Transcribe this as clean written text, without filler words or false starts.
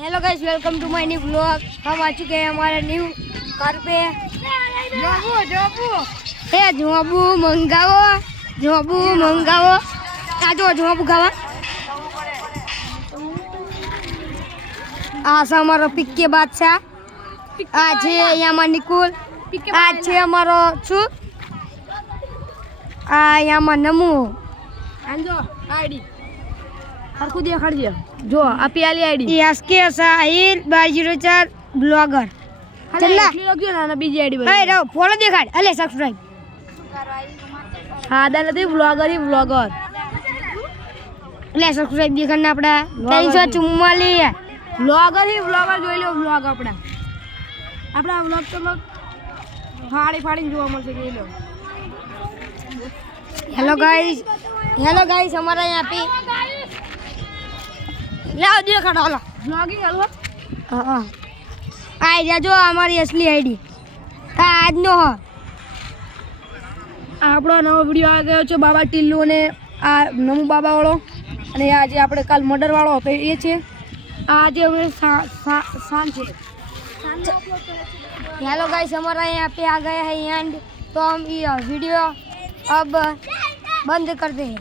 Hello guys, welcome to my new blog. हम आ चुके हैं हमारे न्यू घर पे। झोंबू मंगाओ काजो झोंबू खावा। आ हमारो पिक के बादशाह आज यहाँ निकुल आज हमारो छु आ यहाँ नमू आंजो आईडी हरखुद देखाड़िए जो आपी आली आईडी एसके साहिल 1204 ब्लॉगर चला लग्यो ना बीजी आईडी ए रो फॉलो देखाड़ अले सब्सक्राइब હા દા નથી વ્લોગર અલે સબસ્ક્રાઇબ દેખાડને આપડા 344 વ્લોગર જોઈ લો વ્લોગ આપડા વ્લોગ તો ફાડી જોવા મળશે જોઈ લો। हेलो गाइस हमारा यहाँ पे लाओ दिखाओ लो व्लॉगिंग हलवा हां आई जा जो हमारी असली आईडी आज नो हो આપણો નવો વિડિયો આવી ગયો છે બાબા ટીલ્લુ અને આ નમુ બાબા વાળો અને આજે આપણે કાલ મર્ડર વાળો હતો એ છે આજે હવે સાંજ છે। हेलो गाइस हमारा यहाँ पे आ गया है एंड तो हम ये वीडियो अब बंद कर दें।